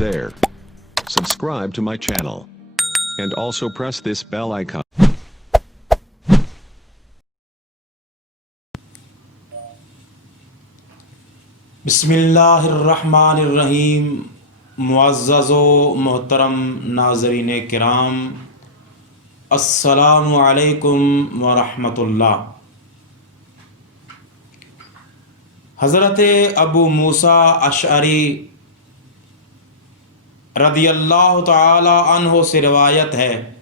there. Subscribe to my channel. And also press this bell icon. बिस्मिल्लाहिर्रहमानिर्रहीम। मुअज़्ज़ज़ व मोहतरम नाज़रीन किराम, अस्सलामु अलैकुम व रहमतुल्लाह। हज़रत अबू मूसा अशअरी रदियल्लाहु ताला अन्हु से रिवायत है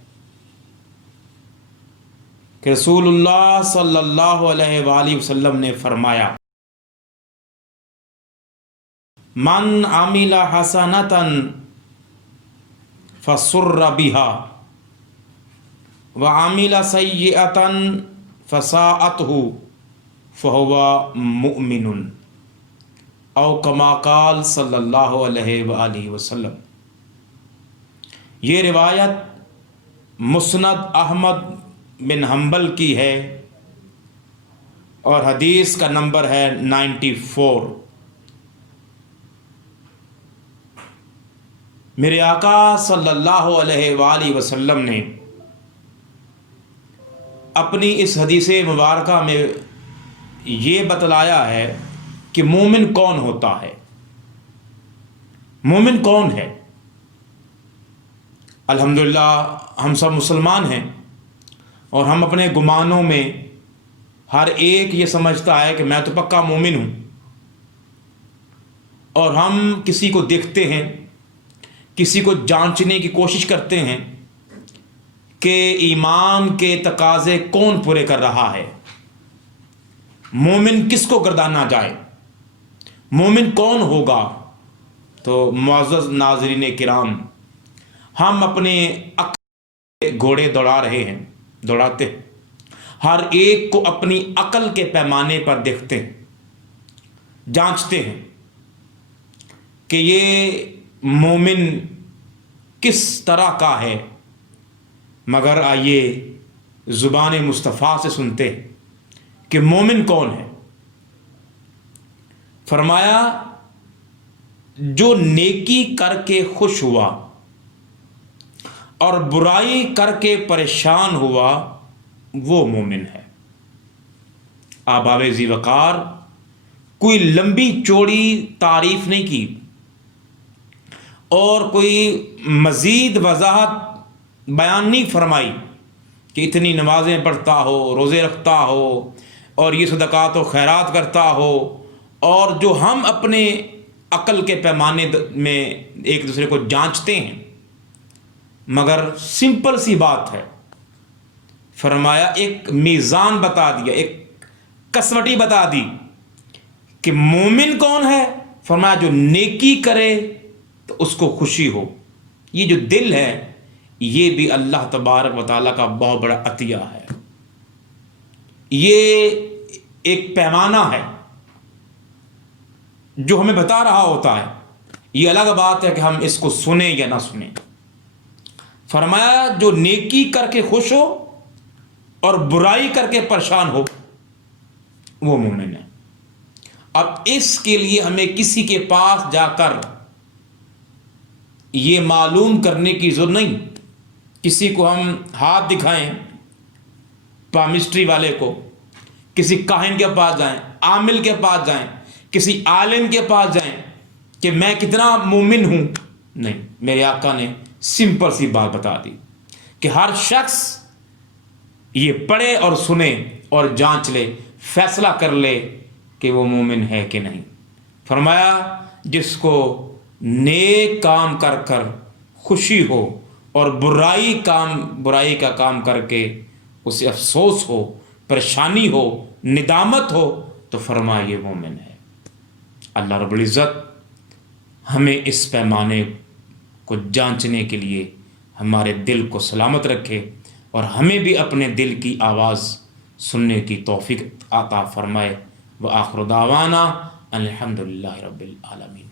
कि रसूलुल्लाह सल्लल्लाहु अलैहि वसल्लम ने फरमाया, मन आमिला हसनतन फसुर्र बिहा व आमिला सय्यअतन फसाअतहु फहुवा मुमिनुन औ कमा क़ाल सल्लल्लाहु अलैहि वसल्लम। ये रिवायत मुस्नद अहमद बिन हम्बल की है और हदीस का नंबर है 94। मेरे आका सल्लल्लाहु अलैहि वसल्लम ने अपनी इस हदीस मुबारका में ये बतलाया है कि मोमिन कौन होता है। मोमिन कौन है? अल्हम्दुलिल्लाह हम सब मुसलमान हैं और हम अपने गुमानों में हर एक ये समझता है कि मैं तो पक्का मोमिन हूँ, और हम किसी को देखते हैं, किसी को जांचने की कोशिश करते हैं कि ईमान के तकाज़े कौन पूरे कर रहा है, मोमिन किसको गर्दाना जाए, मोमिन कौन होगा। तो मुअज़्ज़ज़ नाज़रीन किराम, हम अपने अक्ल घोड़े दौड़ा रहे हैं, दौड़ाते हैं, हर एक को अपनी अक्ल के पैमाने पर देखते हैं, जांचते हैं कि ये मोमिन किस तरह का है। मगर आइए ज़ुबान मुस्तफ़ा से सुनते हैं कि मोमिन कौन है। फरमाया, जो नेकी करके खुश हुआ और बुराई करके परेशान हुआ वो मोमिन है। आबावे ज़ीवकार कोई लंबी चौड़ी तारीफ नहीं की और कोई मज़ीद वजाहत बयान नहीं फरमाई कि इतनी नमाज़ें पढ़ता हो, रोज़े रखता हो और ये सदक़ात व खैरात करता हो, और जो हम अपने अक़ल के पैमाने में एक दूसरे को जांचते हैं। मगर सिंपल सी बात है, फरमाया एक मीज़ान बता दिया, एक कसवटी बता दी कि मोमिन कौन है। फरमाया, जो नेकी करे तो उसको खुशी हो। ये जो दिल है ये भी अल्लाह तबारक व तआला का बहुत बड़ा अतिया है। ये एक पैमाना है जो हमें बता रहा होता है। ये अलग बात है कि हम इसको सुने या ना सुने। फरमाया, जो नेकी करके खुश हो और बुराई करके परेशान हो वो मोमिन है। अब इसके लिए हमें किसी के पास जाकर ये मालूम करने की ज़रूरत नहीं, किसी को हम हाथ दिखाएं, पामिस्ट्री वाले को, किसी काहिन के पास जाएं, आमिल के पास जाएं, किसी आलिम के पास जाएं कि मैं कितना मोमिन हूँ। नहीं, मेरे आका ने सिंपल सी बात बता दी कि हर शख्स ये पढ़े और सुने और जांच ले, फैसला कर ले कि वो मोमिन है कि नहीं। फरमाया, जिसको नेक काम कर कर खुशी हो और बुराई का काम करके उसे अफसोस हो, परेशानी हो, निदामत हो, तो फरमाया ये मोमिन है। अल्लाह रब्बुल इज़्ज़त हमें इस पैमाने को जांचने के लिए हमारे दिल को सलामत रखे और हमें भी अपने दिल की आवाज़ सुनने की तौफीक अता फरमाए। व आखिर दावाना अल्हम्दुलिल्लाहि रब्बिल आलमीन।